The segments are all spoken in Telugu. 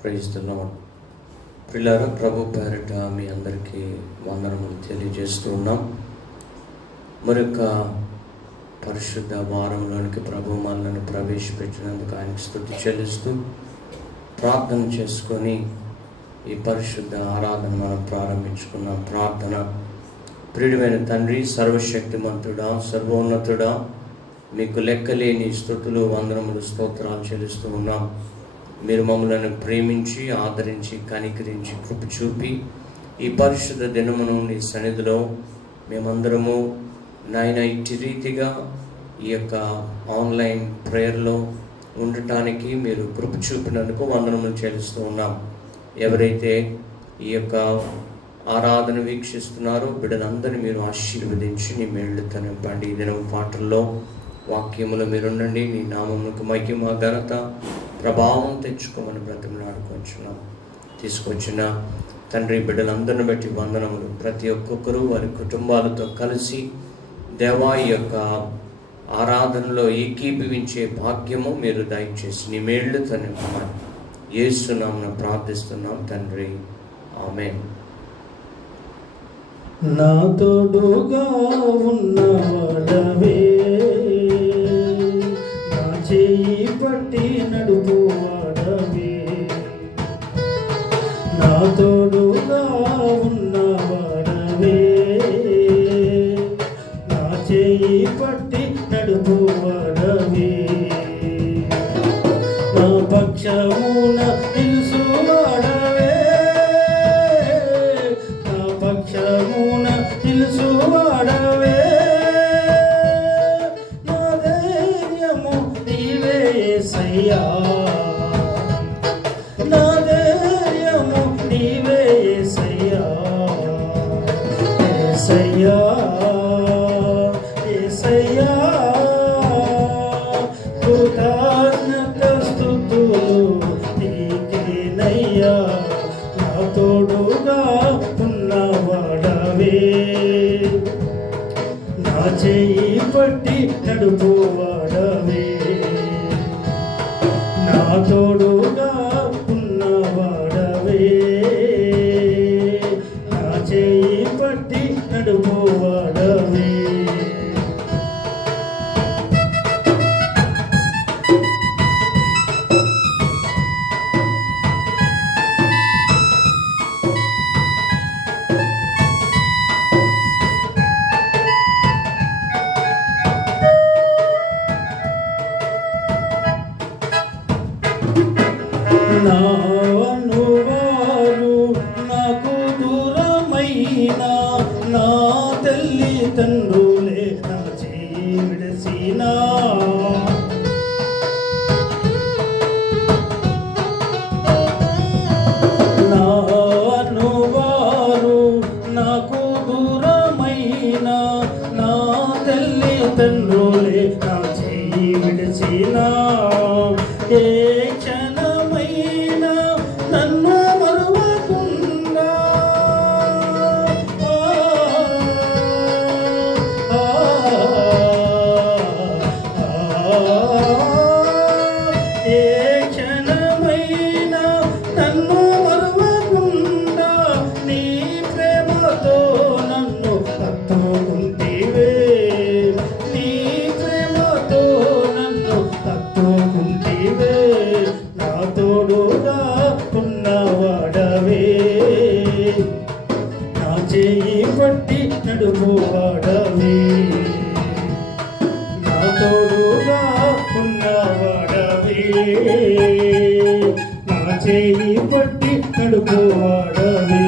Praise the lord. ప్రియులారా, ప్రభు పేరిట మీ అందరికీ వందనములు తెలియజేస్తూ ఉన్నాం. మరొక పరిశుద్ధ వారంలోనికి ప్రభు మనల్ని ప్రవేశపెట్టినందుకు ఆయనకు స్తుతి చెల్లిస్తూ ప్రార్థన చేసుకొని ఈ పరిశుద్ధ ఆరాధన మనం ప్రారంభించుకున్నాం. ప్రార్థన. ప్రియుడైన తండ్రి, సర్వశక్తిమంతుడా, సర్వోన్నతుడా, మీకు లెక్కలేని స్తుతులు, వందనములు, స్తోత్రాలు చెల్లిస్తూ ఉన్నాం. మీరు మమ్మల్ని ప్రేమించి, ఆదరించి, కనికరించి, కృప చూపి ఈ పరిశుద్ధ దినమును నీ సన్నిధిలో మేమందరము నాయన ఇట్టి రీతిగా ఈ యొక్క ఆన్లైన్ ప్రేయర్లో ఉండటానికి మీరు కృప చూపినందుకు వందనములు చెల్లిస్తూ ఉన్నాం. ఎవరైతే ఈ యొక్క ఆరాధన వీక్షిస్తున్నారో బిడ్డలందరినీ మీరు ఆశీర్వదించి నీ మేళ్ళతో నింపండి. ఈ దినం పాటల్లో వాక్యములో మీరుండండి. నీ నామములకు మహిమ, ఘనత, ప్రభావం తెచ్చుకోమని బ్రతిమలాడుకొంచున్నాం. తీసుకొచ్చిన తండ్రి బిడ్డలందరిని బట్టి వందనములు. ప్రతి ఒక్కొక్కరు వారి కుటుంబాలతో కలిసి దేవా ఈ యొక్క ఆరాధనలో ఏకీభవించే భాగ్యము మీరు దయచేసి నీ మేళ్ళతో నింపమని యేసు నామమున ప్రార్థిస్తున్నాం తండ్రి, ఆమేన్. నా తోడుగా ఉన్నవాడవే, నా చేయి పట్టి నడుపువాడవే, నా తోడుగా ఉన్నవాడవే, నా చేయి పట్టి నడుపువాడవే, నా పక్షమున నిలుసువాడవే, నా పక్షమున నిలుసువాడవే, నా ధైర్యము నీవే యేసయ్యా, నా ధైర్యము నీవే యేసయ్యా, యేసయ్యా, యేసయ్యా, కృతజ్ఞత స్తుతులు నీకేనయ్యా, నా తోడుగా ఉన్నవాడవే, నా చేయి పట్టి నడుపువాడవే, నా తోడుగా ఉన్నవాడవే, నా చేయి పట్టి నడుపువాడవే. నా అనువారు నాకు దూరమైన నా తల్లి తండ్రులే నా చేయి విడసినా, నా అనువారు నాకు దూరమైన నా తల్లి తండ్రులే నా చేయి విడసినా, ఏ క్షణమైనా నన్ను మరువకుండా ఏ క్షణమైనా నన్ను మరువకుండా నీ ప్రేమతో నన్ను హత్తుకుంటివే, నీ ప్రేమతో నన్ను హత్తుకుంటివే, నా తోడుగా ఉన్నవాడవే, నా చేయి పట్టి నడుపువాడవే, నా తోడుగా ఉన్నవాడవే, నా చేయి పట్టి నడుపువాడవే.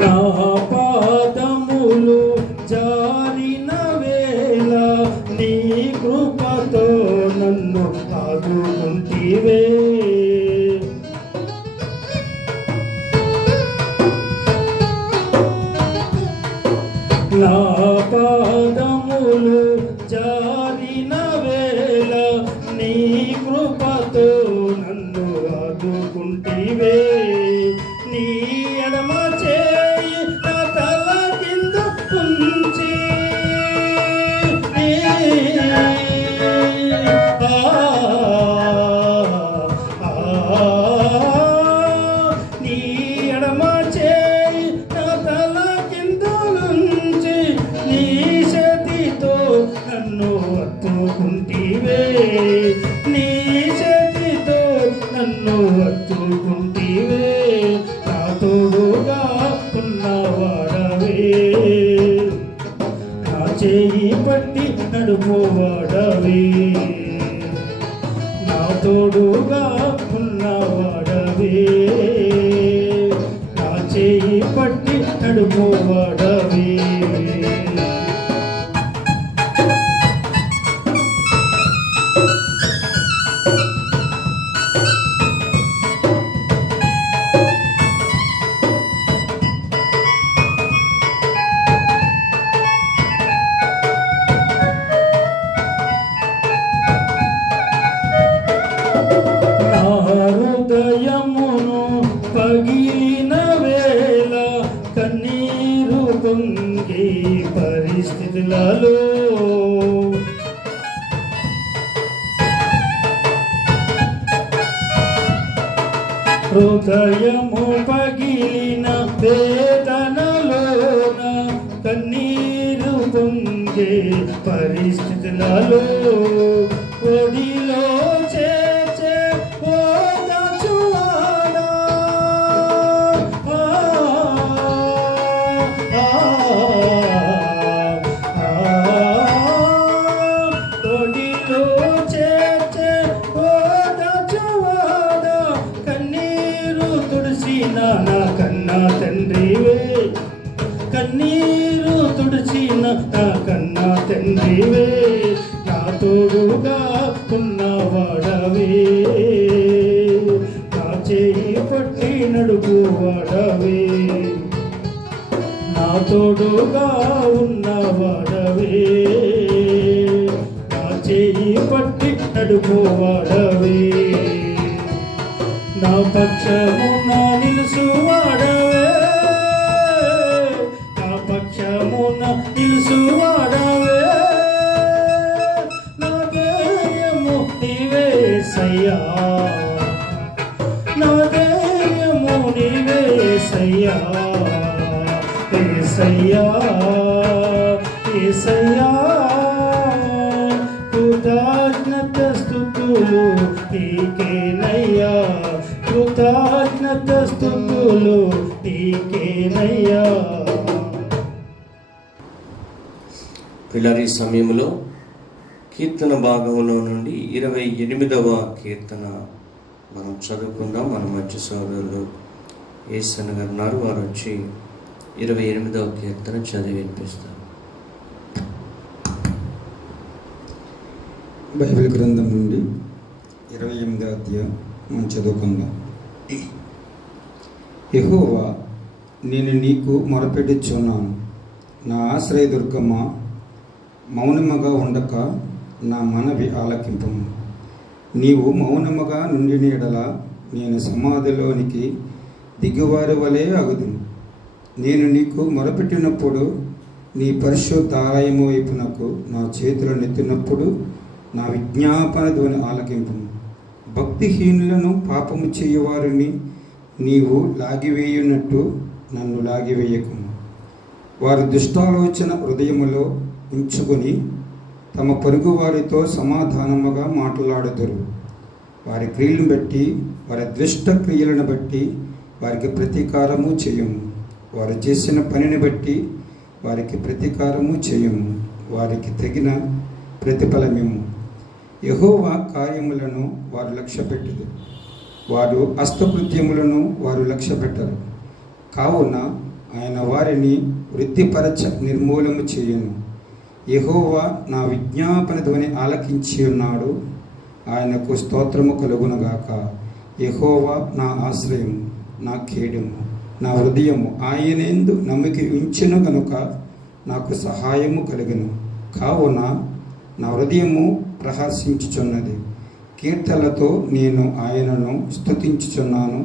నా పాదములు జారిన వేళ నీ కృప తలపులు జారిన వేళ నీ కృపతో నన్ను ఆదుకుంటివే. నీ ఎడమ చేయి నా తల కింద ఉంచి నీ ఎడమ చేయి నా తల కింద నుంచి నీ చేతితో నన్ను హత్తుకుంటివే. నీ చేతితో నన్ను హత్తుకుంటివే. నా తోడుగా ఉన్నవాడవే, నా చేయి పట్టి నడుపువాడవే. నా తోడుగా ఉన్నవాడవే, నా చేయి పట్టి నడుపువాడవే. హృదయమును పగిలిన వేళ కన్నీరు పొంగి పరిస్థితులలో హృదయము పగిలిన వేదనలోన కన్నీరు పొంగే పరిస్థితులలో ఒడిలో చేర్చే ఓదార్చువాడా. ఒడిలో చేర్చే ఓదార్చువాడా. కన్నీరు తుడిసిన నా కన్నా తండ్రివే, కన్నీరు తుడిచిన నా కన్నా తండ్రివే. నా తోడుగా ఉన్నవాడవే, నా చేయి పట్టి నడుపువాడవే. నా తోడుగా ఉన్నవాడవే, నా చేయి పట్టి నడుపువాడవే. నా పక్షమున నిలుసువాడవే, నా పక్షమున నిలుసువాడవే. నా ధైర్యము నీవేసయ్యా, నా ధైర్యము నీవేసయ్యా. యేసయ్యా యేసయ్యా కృతజ్ఞత స్తుతులు నీకేనయ్యా, కృతజ్ఞత స్తుతులు నీకేనయ్యా. పిల్లరి సమయంలో కీర్తన భాగంలో నుండి 28వ కీర్తన మనం చదువుకుందాం. మన మధ్య సోదరులు ఏసన్న గారు ఉన్నారు, వారు వచ్చి 28వ కీర్తన చదివి వినిపిస్తారు. బైబిల్ గ్రంథం నుండి 28వ అధ్యాయం మనం చదువుకుందాం. యెహోవా, నేను నీకు మొరపెట్టుచున్నాను, నా ఆశ్రయదుర్గమ్మ, మౌనముగా ఉండక నా మనవి ఆలకింపము. నీవు మౌనముగా నుండిన ఎడల నేను సమాధిలోనికి దిగువారి వలె అగుదును. నేను నీకు మొరపెట్టినప్పుడు నీ పరిశుద్ధ ఆలయము వైపునకు నా చేతులు నెత్తినప్పుడు నా విజ్ఞాపన ధ్వని ఆలకింపము. భక్తిహీనులను పాపము చేయవారిని నీవు లాగివేయున్నట్టు నన్ను లాగివేయకుము. వారి దుష్టాలోచన హృదయములో ఉంచుకొని తమ పొరుగు వారితో సమాధానముగా మాట్లాడుదురు. వారి క్రియలను బట్టి, వారి దుష్ట క్రియలను బట్టి వారికి ప్రతీకారము చేయము. వారు చేసిన పనిని బట్టి వారికి ప్రతీకారము చేయము. వారికి తగిన ప్రతిఫలమేము. యెహోవా కార్యములను వారు లక్ష్యపెట్టదు, వారు హస్తకృత్యములను వారు లక్ష్యపెట్టరు. కావున ఆయన వారిని వృద్ధిపరచ నిర్మూలము చేయను. యెహోవా నా విజ్ఞాపన ధ్వని ఆలకించి ఉన్నాడు, ఆయనకు స్తోత్రము కలుగునుగాక. యెహోవా నా ఆశ్రయము, నా ఖేడము, నా హృదయము ఆయనందు నమ్మిక ఉంచెను గనుక నాకు సహాయము కలుగును. కావున నా హృదయము ప్రహర్షించుచున్నది. కీర్తనలతో నేను ఆయనను స్తుతించుచున్నాను.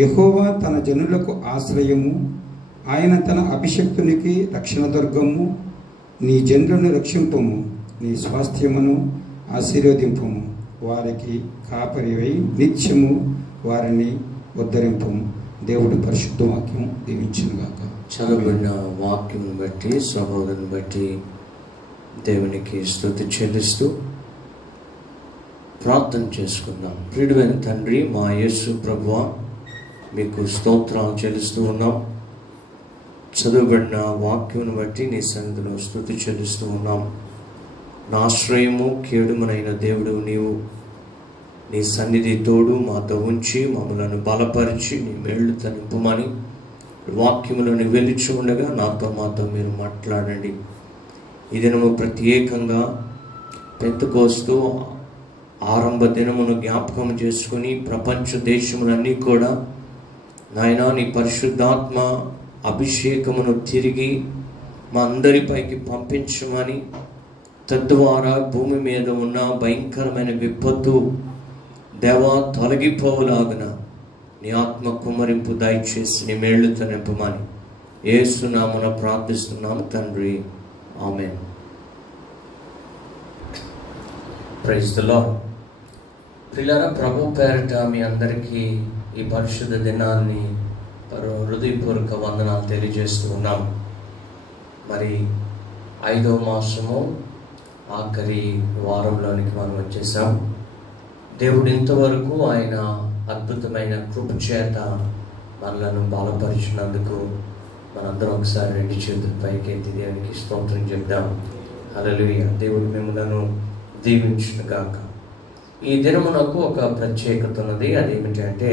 యెహోవా తన జనులకు ఆశ్రయము, ఆయన తన అభిషక్తునికి రక్షణదుర్గము. నీ జనులను రక్షింపము, నీ స్వాస్థ్యమును ఆశీర్వదింపము. వారికి కాపరివై నిత్యము వారిని ఉద్ధరింపము. దేవుడి పరిశుద్ధ వాక్యం దీవించునుగాక. చదవబడిన వాక్యం బట్టి, సహోదరుని బట్టి దేవునికి స్తుతి చెల్లిస్తూ ప్రార్థన చేసుకుందాం. ప్రియుడైన తండ్రి, మా యేసు ప్రభువా, మీకు స్తోత్రాలు చెల్లిస్తూ ఉన్నాం. చదవబడిన వాక్యం బట్టి నీ సన్నిధిలో స్తుతి చెల్లిస్తూ ఉన్నాం. నా ఆశ్రయము కేడుమనైన దేవుడు నీవు. నీ సన్నిధి తోడు మాతో ఉంచి మమ్మలను బలపరిచి నీ మేళ్ళు నింపమని వాక్యములను వెలిచి ఉండగా మాతో మీరు మాట్లాడండి. ఈ దినము ప్రత్యేకంగా పెంతెకోస్తు ఆరంభ దినమును జ్ఞాపకం చేసుకుని ప్రపంచ దేశములన్నీ కూడా నాయనా నీ పరిశుద్ధాత్మ అభిషేకమును తిరిగి మా అందరిపైకి పంపించమని, తద్వారా భూమి మీద ఉన్న భయంకరమైన విపత్తు దేవా తొలగిపోవులాగున నీ ఆత్మ కుమ్మరింపు దయచేసి నీ మేళ్ళుతో నింపమని యేసునామమున ప్రార్థిస్తున్నాము తండ్రి, ఆమేన్. Praise the lord. ప్రియులారా, ప్రభు పేరిట మీ అందరికీ ఈ పరిశుద్ధ దినాన్ని హృదయపూర్వక వందనాలు తెలియజేస్తూ ఉన్నాం. మరి 5వ మాసము ఆఖరి వారంలోనికి మనం వచ్చేసాం. దేవుడు ఇంతవరకు ఆయన అద్భుతమైన కృప చేత మనలను బలపరిచినందుకు మనందరం ఒకసారి 2 చేతులు పైకెత్తి దేవునికి స్తోత్రం చెప్దాం. హల్లెలూయా. దేవుడు మిమ్మలను దీవించునుగాక. ఈ దినమునకు ఒక ప్రత్యేకత ఉన్నది. అదేమిటంటే,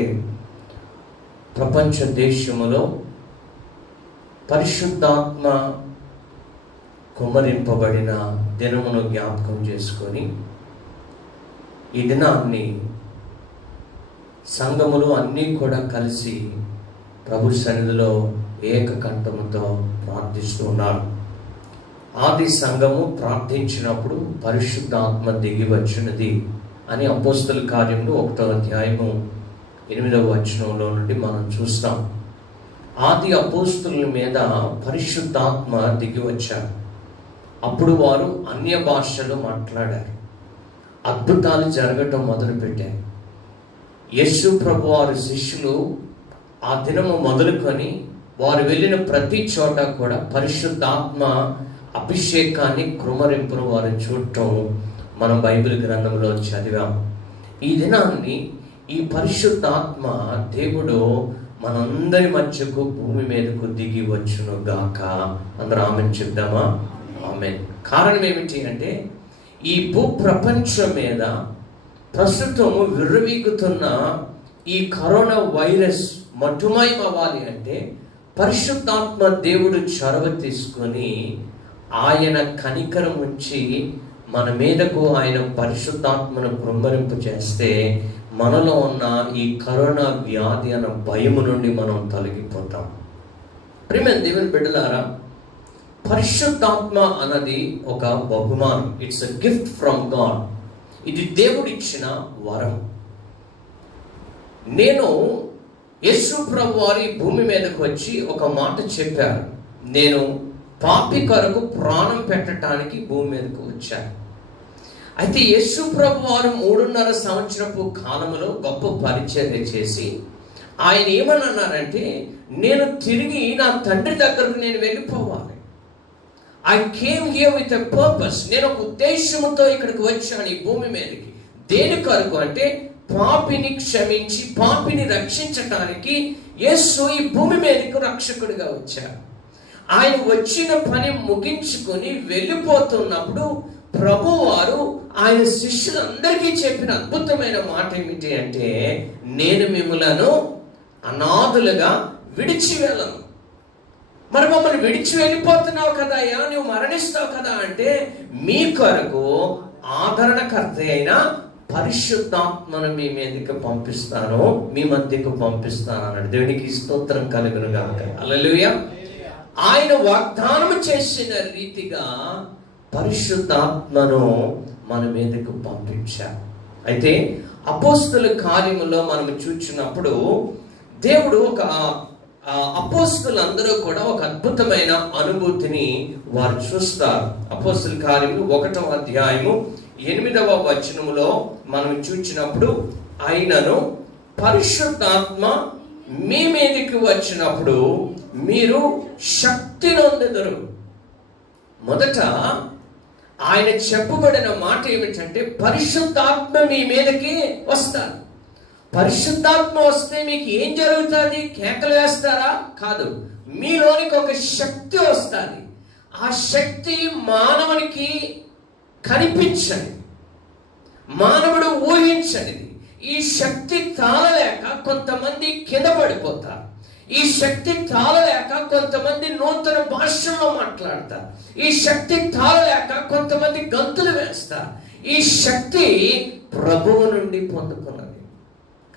ప్రపంచ దేశములో పరిశుద్ధాత్మ కుమ్మరింపబడిన దినమును జ్ఞాపకం చేసుకొని ఈ దినాన్ని సంఘములు అన్నీ కూడా కలిసి ప్రభు సన్నిధిలో ఏకకంఠముతో ప్రార్థిస్తూ ఉన్నారు. ఆది సంఘము ప్రార్థించినప్పుడు పరిశుద్ధాత్మ దిగి వచ్చినది అని అపోస్తల కార్యములు 1వ అధ్యాయము 8వ వచనంలో నుండి మనం చూస్తాం. ఆది అపోస్తలుల మీద పరిశుద్ధాత్మ దిగి వచ్చారు. అప్పుడు వారు అన్య భాషలు మాట్లాడారు. అద్భుతాలు జరగటం మొదలుపెట్టారు. యేసు ప్రభు వారి శిష్యులు ఆ దినము మొదలుకొని వారు వెళ్ళిన ప్రతి చోట కూడా పరిశుద్ధాత్మ అభిషేకాన్ని, కృమరింపును వారు చూడటం మనం బైబిల్ గ్రంథంలో చదివాం. ఈ దినాన్ని ఈ పరిశుద్ధాత్మ దేవుడు మనందరి మధ్యకు భూమి మీదకు దిగి వచ్చును గాక. అందరూ ఆమెన్ చెప్దామా? ఆమెన్. కారణం ఏమిటి అంటే, ఈ భూప్రపంచం మీద ప్రస్తుతం విర్రవీగుతున్న ఈ కరోనా వైరస్ మటుమాయం అవ్వాలి అంటే పరిశుద్ధాత్మ దేవుడు చొరవ తీసుకొని ఆయన కనికరం ఉంచి మన మీదకు ఆయన పరిశుద్ధాత్మను కృమ్మరింపు చేస్తే మనలో ఉన్న ఈ కరోనా వ్యాధి అన్న భయము నుండి మనం తొలగిపోతాం. ప్రియమైన దేవుని బిడ్డలారా, పరిశుద్ధాత్మ అన్నది ఒక బహుమానం. It's a gift from God. ఇది దేవుడిచ్చిన వరం. నేను యేసు ప్రభు వారి భూమి మీదకు వచ్చి ఒక మాట చెప్పారు. నేను పాపి కొరకు ప్రాణం పెట్టడానికి భూమి మీదకు వచ్చాను. అయితే యేసు ప్రభు వారు 3.5 సంవత్సరపు కాలంలో గొప్ప పరిచర్య చేసి ఆయన ఏమని అన్నారంటే, నేను తిరిగి నా తండ్రి దగ్గరకు నేను వెళ్ళిపోవాలి. I came here with a purpose. నేను ఒక ఉద్దేశంతో ఇక్కడికి వచ్చాను ఈ భూమి మీదకి. దేని కొరకు అంటే, పాపిని క్షమించి పాపిని రక్షించటానికి యేసు ఈ భూమి మీదకు రక్షకుడిగా వచ్చారు. ఆయన వచ్చిన పని ముగించుకొని వెళ్ళిపోతున్నప్పుడు ప్రభువారు ఆయన శిష్యులందరికీ చెప్పిన అద్భుతమైన మాట ఏమిటి అంటే, నేను మిమ్మలను అనాథులుగా విడిచి వెళ్ళను. మరి మమ్మల్ని విడిచి వెళ్ళిపోతున్నావు కదా అయ్యా, నువ్వు మరణిస్తావు కదా అంటే, మీ కొరకు ఆదరణకర్త అయిన పరిశుద్ధాత్మను మీ మీదకి పంపిస్తాను, మీ మధ్యకు పంపిస్తాను అన్నాడు. దేవునికి స్తోత్రం కలుగును గాక. హల్లెలూయా. ఆయన వాగ్దానం చేసిన రీతిగా పరిశుద్ధాత్మను మన మీదకు పంపించారు. అయితే అపోస్తల కార్యములో మనం చూచినప్పుడు దేవుడు అపోస్తలులందరూ కూడా ఒక అద్భుతమైన అనుభూతిని వారు చూస్తారు. అపోస్తల కార్యములు 1వ అధ్యాయము 8వ వచనములో మనం చూచినప్పుడు, ఆయనను పరిశుద్ధాత్మ మీ మీదకి వచ్చినప్పుడు మీరు శక్తి నొందెదరు. మొదట ఆయన చెప్పబడిన మాట ఏమిటంటే పరిశుద్ధాత్మ మీ మీదకి వస్తారు. పరిశుద్ధాత్మ వస్తే మీకు ఏం జరుగుతుంది? కేకలు వేస్తారా? కాదు, మీలోనికి ఒక శక్తి వస్తుంది. ఆ శక్తి మానవునికి కనిపించండి, మానవుడు ఊహించండి. ఈ శక్తి తాళలేక కొంతమంది కింద పడిపోతారు. ఈ శక్తి తాళలేక కొంతమంది నూతన భాషల్లో మాట్లాడతారు. ఈ శక్తి తాళలేక కొంతమంది గంతులు వేస్తారు. ఈ శక్తి ప్రభువు నుండి పొందుకున్నది.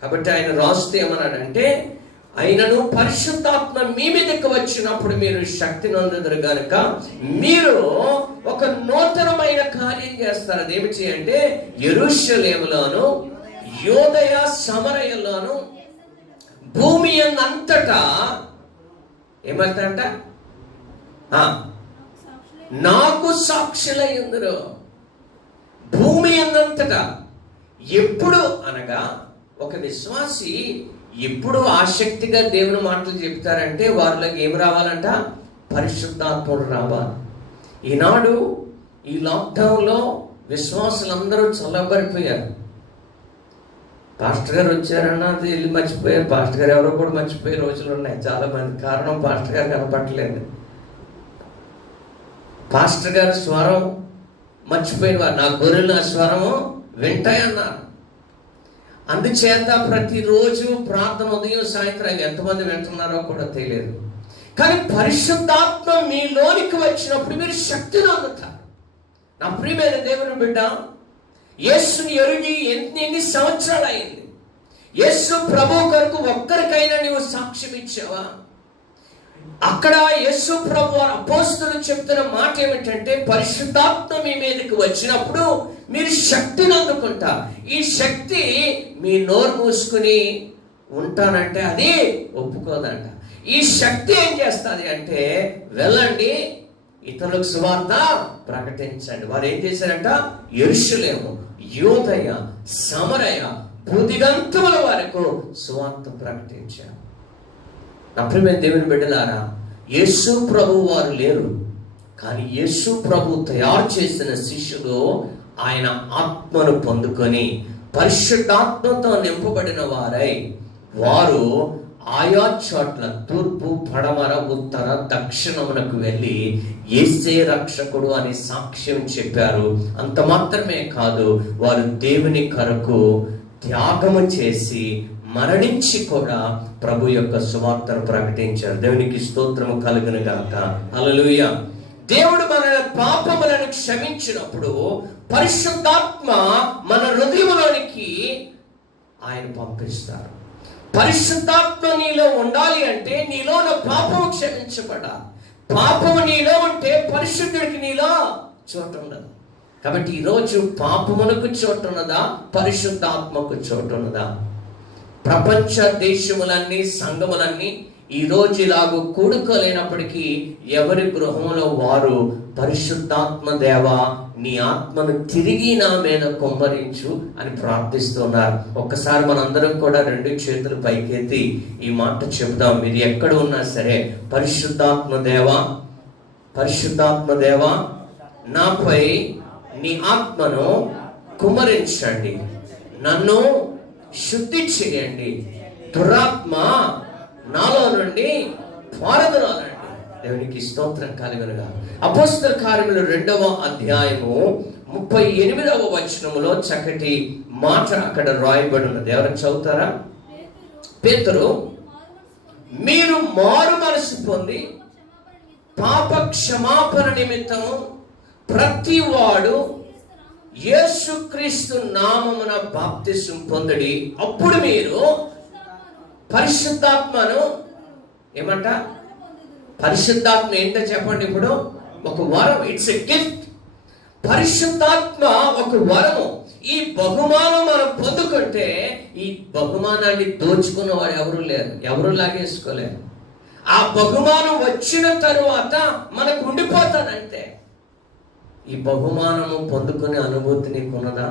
కాబట్టి ఆయన రాస్తే ఏమన్నాడంటే, ఆయనను పరిశుద్ధాత్మ మీ మీదకి వచ్చినప్పుడు మీరు శక్తి నొందెదరు గనుక మీరు ఒక నూతనమైన కార్యం చేస్తారు. అదేమిటి అంటే, యెరూషలేములోను యోదయ సమరయలోను భూమి అంతటా ఏమంటారంట, నాకు సాక్షులై ఉందరు. భూమి అంతటా. ఎప్పుడు అనగా ఒక విశ్వాసి ఎప్పుడు ఆసక్తిగా దేవుని మాటలు చెప్తారంటే వారిలోకి ఏం రావాలంట? పరిశుద్ధాత్ముడు రావాలి. ఈనాడు ఈ లాక్డౌన్లో విశ్వాసులందరూ చల్లబడిపోయారు. పాస్టర్ గారు వచ్చారన్నా అది వెళ్ళి మర్చిపోయారు. పాస్టర్ గారు ఎవరో కూడా మర్చిపోయే రోజులు ఉన్నాయి చాలా మంది. కారణం పాస్టర్ గారు కనపట్టలేదు. పాస్టర్ గారి స్వరం మర్చిపోయిన వారు, నా గొర్రెలు నా స్వరము వింటాయన్నారు. అందుచేత ప్రతిరోజు ప్రార్థన ఉదయం సాయంత్రం ఎంతమంది వింటున్నారో కూడా తెలియదు. కానీ పరిశుద్ధాత్మ మీలోనికి వచ్చినప్పుడు మీరు శక్తిని అందుతారు. నా ప్రియమైన దేవుని బిడ్డ, యేసుని ఎరిగి ఎన్ని సంవత్సరాలు అయింది? యేసు ప్రభు కొరకు ఒక్కరికైనా నీవు సాక్ష్యం ఇచ్చావా? అక్కడ యేసు ప్రభు అపోస్తలులు చెప్తున్న మాట ఏమిటంటే, పరిశుద్ధాత్మ మీ మీదకి వచ్చినప్పుడు మీరు శక్తిని అందుకుంటారు. ఈ శక్తి మీ నోరు మూసుకుని ఉంటానంటే అది ఒప్పుకోదంట. ఈ శక్తి ఏం చేస్తుంది అంటే, వెళ్ళండి ఇతరులకు సువార్త ప్రకటించండి. వారు ఏం చేశారంట? యెరూషలేము, యోదయ, సమరయ, భూదిగంతముల వరకు సువార్త ప్రకటించారు. నా ప్రియమైన దేవుని బిడ్డలారా, యేసు ప్రభు వారు లేరు, కానీ యేసు ప్రభు తయారు చేసిన శిష్యులు ఆయన ఆత్మను పొందుకొని పరిశుద్ధాత్మతో నింపబడిన వారై వారు ఆయా చోట్ల తూర్పు, పడమర, ఉత్తర, దక్షిణమునకు వెళ్ళి యేసే రక్షకుడు అని సాక్ష్యం చెప్పారు. అంత మాత్రమే కాదు, వారు దేవుని కొరకు త్యాగము చేసి మరణించి కూడా ప్రభు యొక్క సువార్తను ప్రకటించారు. దేవునికి స్తోత్రము కలుగును గాక. హల్లెలూయా. దేవుడు మన పాపములను క్షమించినప్పుడు పరిశుద్ధాత్మ మన హృదయంలోనికి ఆయన పంపిస్తారు. పరిశుద్ధాత్మ నీలో ఉండాలి అంటే నీలో పాపము క్షమించబడాలి. పాపము నీలో ఉంటే పరిశుద్ధుడికి నీలో చోటు ఉండదు. కాబట్టి ఈరోజు పాపమునకు చోటు ఉన్నదా? పరిశుద్ధాత్మకు చోటు ఉన్నదా? ప్రపంచ దేశములన్నీ, సంఘములన్నీ ఈరోజు ఇలాగూ కూడుకోలేనప్పటికీ ఎవరి గృహంలో వారు పరిశుద్ధాత్మ దేవా నీ ఆత్మను తిరిగి నా మీద కుమ్మరించు అని ప్రార్థిస్తున్నారు. ఒక్కసారి మనందరం కూడా 2 చేతులు పైకెత్తి ఈ మాట చెబుదాం. మీరు ఎక్కడ ఉన్నా సరే, పరిశుద్ధాత్మ దేవా, పరిశుద్ధాత్మ దేవా నాపై నీ ఆత్మను కుమ్మరించండి, నన్ను శుద్ధి చేయండి, దురాత్మ నాలో నుండి పారదోలండి. దేవునికి స్తోత్రం కలుగునుగా. అపోస్తల కార్యములు 2వ అధ్యాయము 38వ వచనములో చక్కటి మాట అక్కడ రాయబడి ఉన్నది. ఎవరైనా చదువుతారా? పేతురు, మీరు మారు మనసు పొంది పాప క్షమాపణ నిమిత్తము ప్రతి వాడు యేసుక్రీస్తు నామమున బాప్తిసం పొందుడి, అప్పుడు మీరు పరిశుద్ధాత్మను ఏమంట? పరిశుద్ధాత్మ ఏంటో చెప్పండి. ఇప్పుడు ఒక వరం, ఇట్స్ ఎ గిఫ్ట్. పరిశుద్ధాత్మ ఒక వరము. ఈ బహుమానం మనం పొందుకుంటే ఈ బహుమానాన్ని దోచుకున్న వారు ఎవరు లేరు, ఎవరు లాగేసుకోలేరు. ఆ బహుమానం వచ్చిన తరువాత మనకు ఉండిపోతానంటే ఈ బహుమానము పొందుకునే అనుభూతి నీకున్నదా?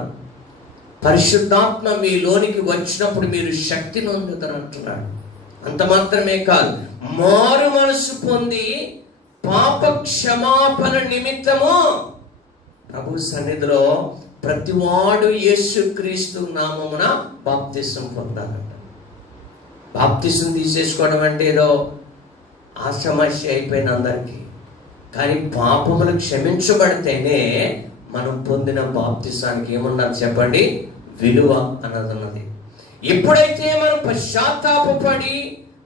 పరిశుద్ధాత్మ మీలోనికి వచ్చినప్పుడు మీరు శక్తిని పొందుతారు అంటున్నాడు. అంత మాత్రమే కాదు, మారు మనసు పొంది పాప క్షమాపణ నిమిత్తము ప్రభు సన్నిధిలో ప్రతివాడు యేసుక్రీస్తు నామమున బాప్తిసం పొందాలంట. బాప్తిసం తీసేసుకోవడం అంటే ఏదో ఆ సమస్య అయిపోయిన అందరికీ. కానీ పాపములు క్షమించబడితేనే మనం పొందిన బాప్తిసానికి ఏమన్నది చెప్పండి, విలువ అన్నది ఉన్నది. ఎప్పుడైతే మనం పశ్చాత్తాపడి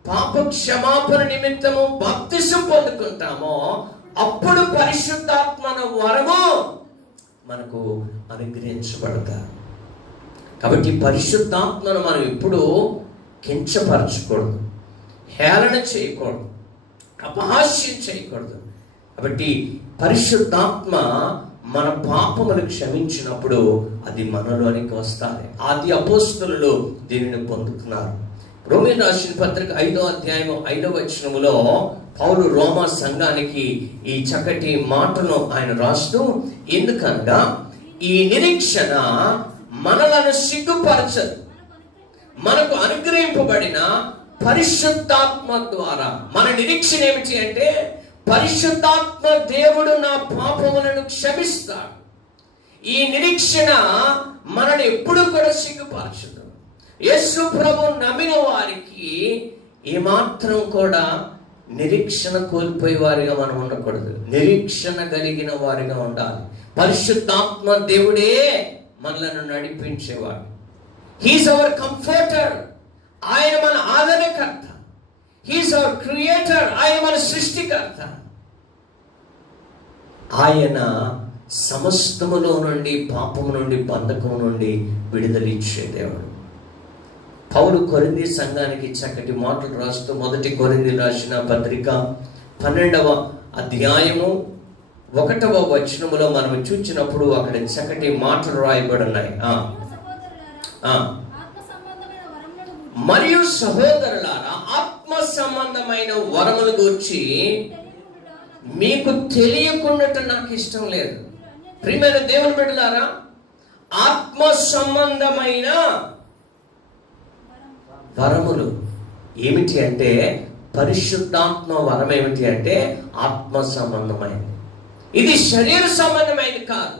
పాప క్షమాపణ నిమిత్తము బాప్తిసం పొందుకుంటామో అప్పుడు పరిశుద్ధాత్మన వరము మనకు అనుగ్రహించబడతారు. కాబట్టి పరిశుద్ధాత్మను మనం ఎప్పుడు కించపరచకూడదు, హేళన చేయకూడదు, అపహాస్యం చేయకూడదు. కాబట్టి పరిశుద్ధాత్మ మన పాపములు క్షమించినప్పుడు అది మనలోనికి వస్తాయి. ఆది అపోస్తలులు దీనిని పొందుతున్నారు. రోమీయులకు రాసిన పత్రిక 5వ అధ్యాయం 5వ వచనములో పౌలు రోమా సంఘానికి ఈ చక్కటి మాటను ఆయన రాస్తూ, ఎందుకనగా ఈ నిరీక్షణ మనలను సిగ్గుపరచదు, మనకు అనుగ్రహింపబడిన పరిశుద్ధాత్మ ద్వారా. మన నిరీక్షణ ఏమిటి అంటే పరిశుద్ధాత్మ దేవుడు నా పాపములను క్షమిస్తాడు. ఈ నిరీక్షణ మనల్ని ఎప్పుడు కూడా సిగ్గుపరచదు. యేసు ప్రభు నమ్మిన వారికి ఏమాత్రం కూడా నిరీక్షణ కోల్పోయే వారిగా మనం ఉండకూడదు, నిరీక్షణ కలిగిన వారిగా ఉండాలి. పరిశుద్ధాత్మ దేవుడే మనలను నడిపించేవాడు. హీస్ అవర్ కంఫర్టర్, ఆయన మన ఆదరణకర్త. హీస్ అవర్ క్రియేటర్, ఆయన మన సృష్టికర్త. ఆయన సమస్తములో నుండి, పాపము నుండి, బంధకం నుండి విడుదలిచ్చే దేవుడు. పౌలు కొరింథీ సంఘానికి చక్కటి మాటలు రాస్తూ మొదటి కొరింథీ రాసిన పత్రిక 12వ అధ్యాయము 1వ వచనములో మనం చూచినప్పుడు అక్కడ చక్కటి మాటలు రాయబడి ఉన్నాయి. మరియు సహోదరులారా, ఆత్మ సంబంధమైన వరముల గురించి మీకు తెలియకుండా నాకు ఇష్టం లేదు. ప్రియమైన దేవుని బిడ్డలారా, ఆత్మ సంబంధమైన వరములు ఏమిటి అంటే, పరిశుద్ధాత్మ వరం ఏమిటి అంటే ఆత్మ సంబంధమైనది. ఇది శరీర సంబంధమైనది కాదు.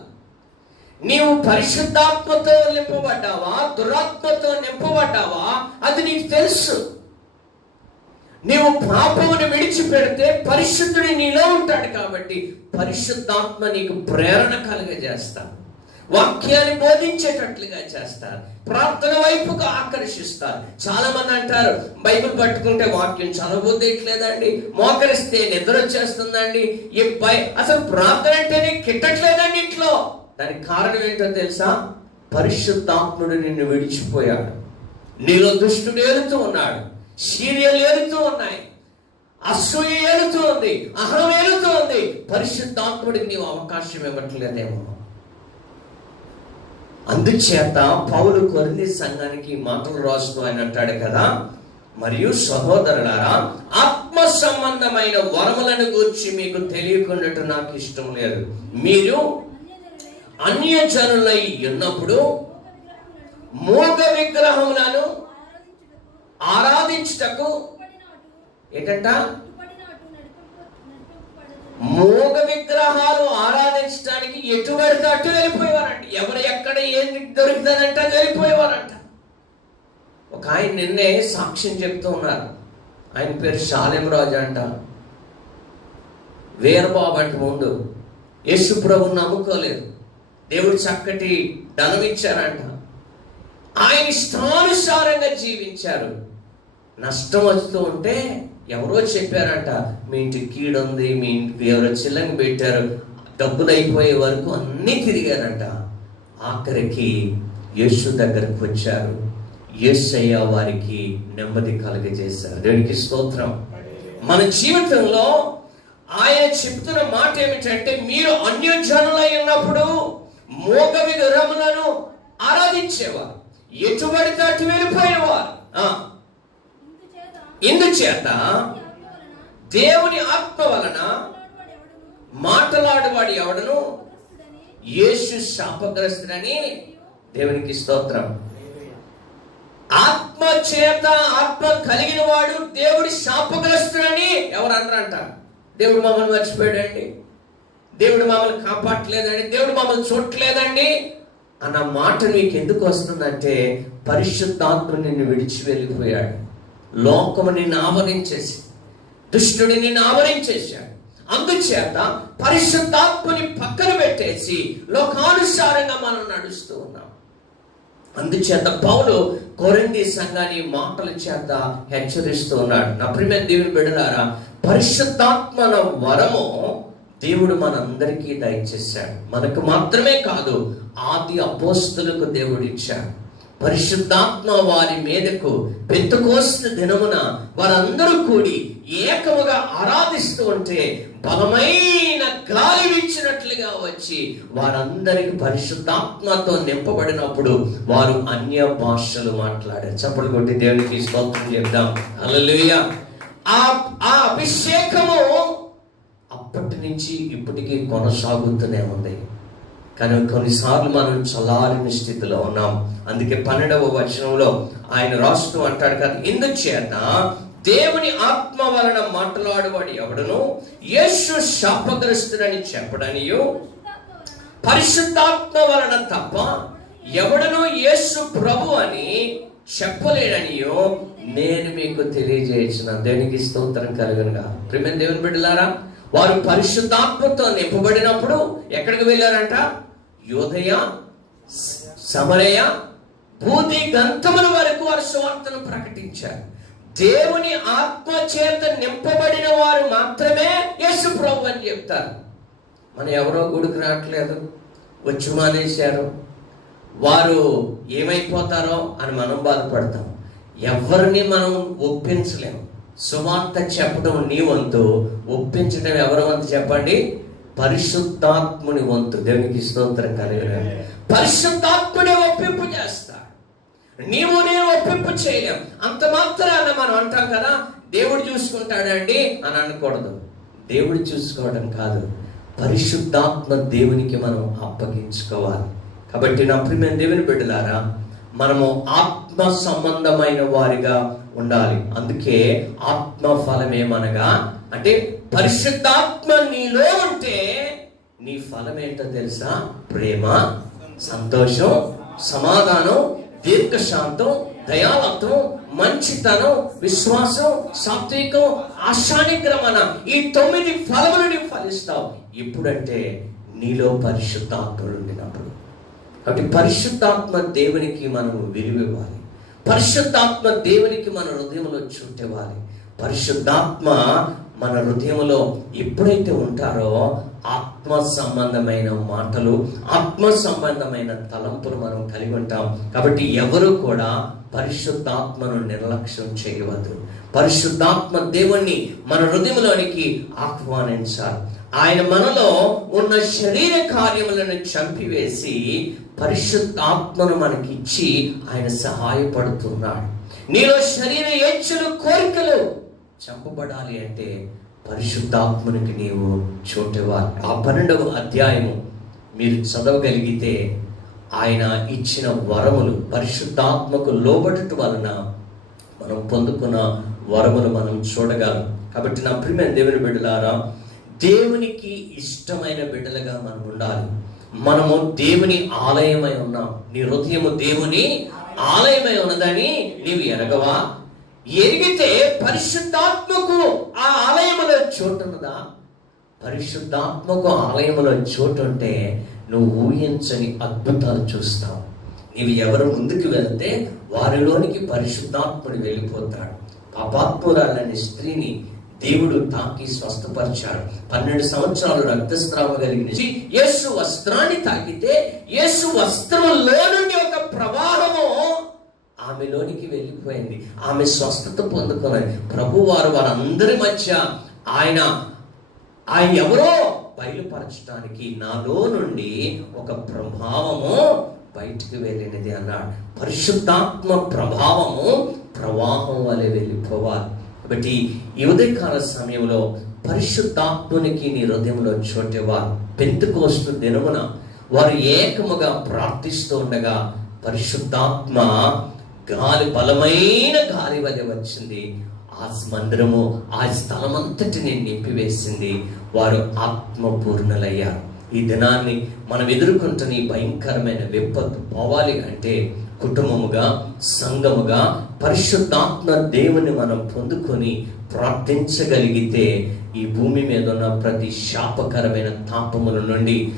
నీవు పరిశుద్ధాత్మతో నింపబడ్డావా, దురాత్మతో నింపబడ్డావా, అది నీకు తెలుసు. నీవు పాపమును విడిచిపెడితే పరిశుద్ధుడు నీలో ఉంటాడు. కాబట్టి పరిశుద్ధాత్మ నీకు ప్రేరణ కలుగజేస్తాడు, వాక్యాన్ని బోధించేటట్లుగా చేస్తారు, ప్రార్థన వైపుగా ఆకర్షిస్తారు. చాలా మంది అంటారు, బైబిల్ పట్టుకుంటే వాక్యం చదవబోదేయట్లేదండి, మోకరిస్తే నిద్ర వచ్చేస్తుందండి, అసలు ప్రార్థన అంటేనే కిట్టట్లేదండి ఇంట్లో. దానికి కారణం ఏంటో తెలుసా? పరిశుద్ధాత్ముడు నిన్ను విడిచిపోయాడు. నీలో దుష్టుడు ఏలుతూ ఉన్నాడు, సీరియల్ ఏలుతూ ఉన్నాయి, అసూయ ఏలుతూ ఉంది, అహం ఏలుతూ ఉంది. పరిశుద్ధాత్ముడికి నీవు అవకాశం ఇవ్వట్లేదేమో. అందుచేత పౌలు కొరింథీ సంఘానికి మాటలు రాస్తూ ఆయన అంటాడు కదా, మరియు సహోదరులారా, ఆత్మ సంబంధమైన వరములను గురించి మీకు తెలియకుండా నాకు ఇష్టం లేదు. మీరు అన్యజనులై ఉన్నప్పుడు మూగ విగ్రహములను ఆరాధించుటకు ఏంటంట, మూగ విగ్రహాలు ఆరాధించడానికి ఎటు పడితే అటు వెళ్ళిపోయేవారంట. ఎవరు ఎక్కడ ఏం దొరుకుతుందంట వెళ్ళిపోయేవారంట. ఒక ఆయన నిన్నే సాక్ష్యం చెప్తూ ఉన్నారు. ఆయన పేరు షాలెం రాజు అంట. వీరబాబు అంటే ముందు యేసు ప్రభువుని నమ్ముకోలేదు, దేవుడు చక్కటి ధనం ఇచ్చారంట. ఆయన ఇష్టానుసారంగా జీవించారు. నష్టం వస్తూ ఉంటే ఎవరో చెప్పారంట, మీ ఇంటికి కీడుంది, మీ ఇంటికి ఎవరో చిల్లంగి పెట్టారు, డబ్బులు అయిపోయే వరకు అన్నీ తిరిగారంట. ఆఖరికి యేసు దగ్గరకు వచ్చారు. యేసయ్య వారికి నెమ్మది కలుగజేశారు. దేవునికి స్తోత్రం. మన జీవితంలో ఆయన చెప్తున్న మాట ఏమిటంటే, మీరు అన్యజనులై ఉన్నప్పుడు మోగ విగ్రహములను ఆరాధించేవారు, ఎటుబడితే అటు వెళ్ళిపోయేవారు. ఇందుచేత దేవుని ఆత్మ వలన మాట్లాడువాడు ఎవడను యేసు శాపగ్రస్తుడని దేవునికి స్తోత్రం. ఆత్మ చేత ఆత్మ కలిగిన వాడు దేవుడి శాపగ్రస్తుడని ఎవరు అన్నారంట? దేవుడు మమ్మల్ని మర్చిపోయాడండి, దేవుడు మమ్మల్ని కాపాడలేదండి, దేవుడు మమ్మల్ని చూడలేదండి అన్న మాట మీకు ఎందుకు వస్తుందంటే, పరిశుద్ధాత్మ నిన్ను విడిచి వెళ్ళిపోయాడు. లోకము నిన్ను ఆవరించేసి, దుష్టుడి నిన్ను ఆవరించేశాడు. అందుచేత పరిశుద్ధాత్మని పక్కన పెట్టేసి లోకానుసారంగా మనం నడుస్తూ ఉన్నాం. అందుచేత పౌలు కొరింథీ సంఘాన్ని మాటల చేత హెచ్చరిస్తూ ఉన్నాడు. నా ప్రియమైన దేవుని బిడ్డలారా, పరిశుద్ధాత్మన వరము దేవుడు మనందరికీ దయచేశాడు. మనకు మాత్రమే కాదు, ఆది అపోస్తలులకు దేవుడు ఇచ్చాడు. పరిశుద్ధాత్మ వారి మీదకు పెంతెకోస్తు దినమున వారందరూ కూడి ఏకముగా ఆరాధిస్తూ ఉంటే బలమైన గాలి వీచినట్లుగా వచ్చి వారందరికి పరిశుద్ధాత్మతో నింపబడినప్పుడు వారు అన్య భాషలు మాట్లాడారు. చప్పట్లు కొట్టి దేవునికి స్తోత్రం చెప్దాం. హల్లెలూయా. ఆ అభిషేకము అప్పటి నుంచి ఇప్పటికీ కొనసాగుతూనే ఉంది. కానీ కొన్నిసార్లు మనం చల్లారిన స్థితిలో ఉన్నాం. అందుకే 12వ వచనంలో ఆయన రాస్తూ అంటాడు కదా, ఇందుచేత దేవుని ఆత్మ వలన మాట్లాడువాడు ఎవడను యేసు శాపగ్రస్తుడని చెప్పడనియో, పరిశుద్ధాత్మ వలన తప్ప ఎవడను యేసు ప్రభు అని చెప్పలేడనియో నేను మీకు తెలియజేసిన. దేవునికి స్తోత్రం కలుగునుగా. ప్రియమైన దేవుని బిడ్డలారా, వారు పరిశుద్ధాత్మతో నింపబడినప్పుడు ఎక్కడికి వెళ్ళారంట? యూదయ, సమరయ, భూది గంతముల వరకు వారు సువార్తను ప్రకటించారు. దేవుని ఆత్మ చేత నింపబడిన వారు మాత్రమే యేసు ప్రభు అని చెప్తారు. మనం ఎవరో గుడికి రావట్లేదు, వచ్చి మానేశారు, వారు ఏమైపోతారో అని మనం బాధపడతాం. ఎవరిని మనం ఒప్పించలేము. సువార్త చెప్పడం నీ వంతు, ఒప్పించడం ఎవరి వంతు చెప్పండి? పరిశుద్ధాత్ముని వంతు. దేవునికి స్తోత్రం కలిగిన. పరిశుద్ధాత్ముడే ఒప్పింపు చేస్తాడు, నీవు నేను ఒప్పింపు చేయలేం. అంత మాత్రాన మనం అంటాం కదా, దేవుడు చూసుకుంటాడండి అని అనకూడదు. దేవుడు చూసుకోవడం కాదు, పరిశుద్ధాత్మ దేవునికి మనం అప్పగించుకోవాలి. కాబట్టి నా ప్రియమైన దేవుని బిడ్డలారా, మనము ఆత్మ సంబంధమైన వారిగా ఉండాలి. అందుకే ఆత్మ ఫలం ఏమనగా, అంటే పరిశుద్ధాత్మ నీలో ఉంటే నీ ఫలం ఏంటో తెలుసా? ప్రేమ, సంతోషం, సమాధానం, దీర్ఘశాంతం, దయాళత్వం, మంచితనం, విశ్వాసం, సాత్వికం, ఆశానిగ్రమణ, ఈ 9 ఫలములు నీవు ఫలిస్తావు. ఎప్పుడంటే నీలో పరిశుద్ధాత్మ ఉండినప్పుడు. కాబట్టి పరిశుద్ధాత్మ దేవునికి మనం విలువివ్వాలి. పరిశుద్ధాత్మ దేవునికి మన హృదయంలో చోటివ్వాలి. పరిశుద్ధాత్మ మన హృదయంలో ఎప్పుడైతే ఉంటారో ఆత్మ సంబంధమైన మాటలు, ఆత్మ సంబంధమైన తలంపులు మనం కలిగి ఉంటాం. కాబట్టి ఎవరు కూడా పరిశుద్ధాత్మను నిర్లక్ష్యం చేయవద్దు. పరిశుద్ధాత్మ దేవుణ్ణి మన హృదయంలోనికి ఆహ్వానించాలి. ఆయన మనలో ఉన్న శరీర కార్యములను చంపివేసి పరిశుద్ధాత్మను మనకిచ్చి ఆయన సహాయపడుతున్నాడు. నీలో శరీర ఇచ్చలు, కోరికలు చంపబడాలి అంటే పరిశుద్ధాత్మనికి నీవు చోటివ్వాలి. ఆ 12వ అధ్యాయము మీరు చదవగలిగితే ఆయన ఇచ్చిన వరములు, పరిశుద్ధాత్మకు లోబడుట వలన మనం పొందుకున్న వరములు మనం చూడగలం. కాబట్టి నా ప్రియమైన దేవుని బిడ్డలారా, దేవునికి ఇష్టమైన బిడ్డలుగా మనం ఉండాలి. మనము దేవుని ఆలయమై ఉన్నాం. నీ హృదయము దేవుని ఆలయమై ఉన్నదని నీవు ఎరగవా? ఎరిగితే పరిశుద్ధాత్మకు ఆ ఆలయములో చోటు ఉన్నదా? పరిశుద్ధాత్మకు ఆలయములో చోటు ఉంటే నువ్వు ఊహించని అద్భుతాలు చూస్తావు. నీవు ఎవరు ముందుకు వెళ్తే వారిలోనికి పరిశుద్ధాత్ముడు వెళ్ళిపోతాడు. పాపాత్మురాలని స్త్రీని దేవుడు తాకి స్వస్థపరిచాడు. 12 సంవత్సరాలు రక్తస్రావ కలిగిన యేసు వస్త్రాన్ని తాకితే యేసు వస్త్రంలో నుండి ఒక ప్రవాహము ఆమెలోనికి వెళ్ళిపోయింది. ఆమె స్వస్థత పొందుకున్నది. ప్రభు వారందరి మధ్య ఆయన ఆయన ఎవరో బయలుపరచడానికి నాలో నుండి ఒక ప్రభావము బయటికి వెళ్ళినది అన్నాడు. పరిశుద్ధాత్మ ప్రభావము ప్రవాహం వలె వెళ్ళిపోవాలి. కాబట్టి ఈ ఉదయకాల సమయంలో పరిశుద్ధాత్మునికి నీ హృదయంలో చోటేవారు. పెంతెకోస్తు దినమున వారు ఏకముగా ప్రార్థిస్తూ ఉండగా పరిశుద్ధాత్మ గాలి, బలమైన గాలి వలె వచ్చింది. ఆ మందిరము, ఆ స్థలమంతటిని నింపివేసింది. వారు ఆత్మపూర్ణులయ్యారు. ఈ దినాన్ని మనం ఎదుర్కొంటున్న ఈ భయంకరమైన విపత్తు పోవాలి అంటే కుటుంబముగా, సంఘముగా పరిశుద్ధాత్మ దేవుని మనం పొందుకొని ప్రార్థించగలిగితే ఈ భూమి మీద ఉన్న ప్రతి శాపకరమైన తాపముల నుండి,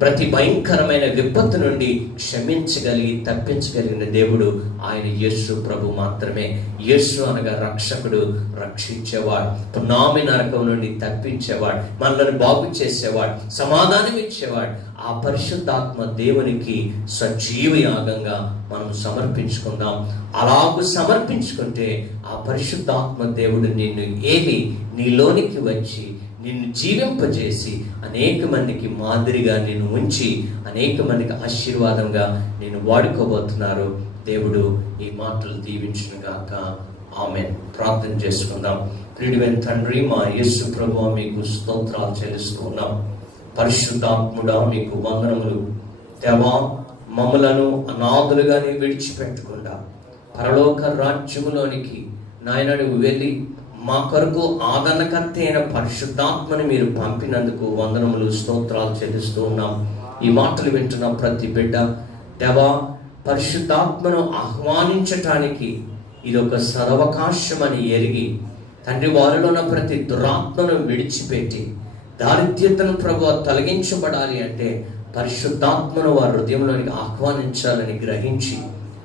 ప్రతి భయంకరమైన విపత్తు నుండి క్షమించగలిగి తప్పించగలిగిన దేవుడు ఆయన యేసు ప్రభు మాత్రమే. యేసు అనగా రక్షకుడు, రక్షించేవాడు, పునామి నరకం నుండి తప్పించేవాడు, మనల్ని బాగు చేసేవాడు, సమాధానం ఇచ్చేవాడు. ఆ పరిశుద్ధాత్మ దేవునికి సజీవ యాగంగా మనం సమర్పించుకుందాం. అలాగూ సమర్పించుకుంటే ఆ పరిశుద్ధాత్మ దేవుడు నిన్ను ఏలి నీలోనికి వచ్చి నిన్ను జీవింపజేసి అనేక మందికి మాదిరిగా నిన్ను ఉంచి అనేక మందికి ఆశీర్వాదంగా నేను వాడుకోబోతున్నారు. దేవుడు ఈ మాటలు దీవించును గాక. ఆమేన్. ప్రార్థన చేసుకుందాం. ప్రియమైన తండ్రి, మా యేసు ప్రభువా మీకు స్తోత్రాలు చెల్లిస్తున్నాం. పరిశుద్ధాత్ముడా మీకు వందనములు. దేవా, మమ్మలను అనాథులుగానే విడిచిపెట్టకుండా పరలోక రాజ్యములోనికి నాయన నువ్వు వెళ్ళి మా కొరకు ఆదరణకర్త అయిన పరిశుద్ధాత్మని మీరు పంపినందుకు వందనములు, స్తోత్రాలు చెల్లిస్తూ ఉన్నాం. ఈ మాటలు వింటున్న ప్రతి బిడ్డ దేవా, పరిశుద్ధాత్మను ఆహ్వానించటానికి ఇది ఒక సదవకాశం అని ఎరిగి తండ్రి, వారిలో ఉన్న ప్రతి దురాత్మను విడిచిపెట్టి దారిద్ర్యతను ప్రభువా తొలగించబడాలి అంటే పరిశుద్ధాత్మను వారి హృదయంలోనికి ఆహ్వానించాలని గ్రహించి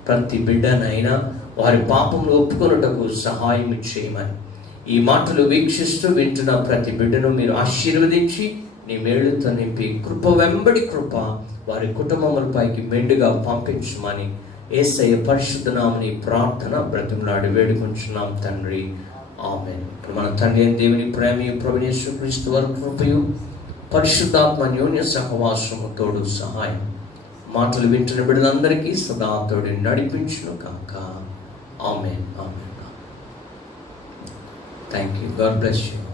ప్రతి బిడ్డనైనా వారి పాపములు ఒప్పుకొనుటకు సహాయం చేయమని ఈ మాటలు వీక్షిస్తూ వింటున్న ప్రతి బిడ్డను మీరు ఆశీర్వదించి నీ మేళ్లతో నింపి కృప వెంబడి కృప వారి కుటుంబములపైకి మెండుగా పంపించమని యేసయ్య పరిశుద్ధ నామమున ప్రార్థన బ్రతిమలాడి వేడుకుంటున్నాం తండ్రి. ఆమేన్. మన తండ్రి అయిన దేవుని ప్రేమయు ప్రభువైన యేసుక్రీస్తు వారి కృపయు పరిశుద్ధాత్మ అన్యోన్య సహవాసము తోడు సహాయం మాటలు వింటున్న బిడ్డలందరికీ సదా తోడు నడిపించును కాక. ఆమేన్. ఆమేన్. Thank you. God bless you.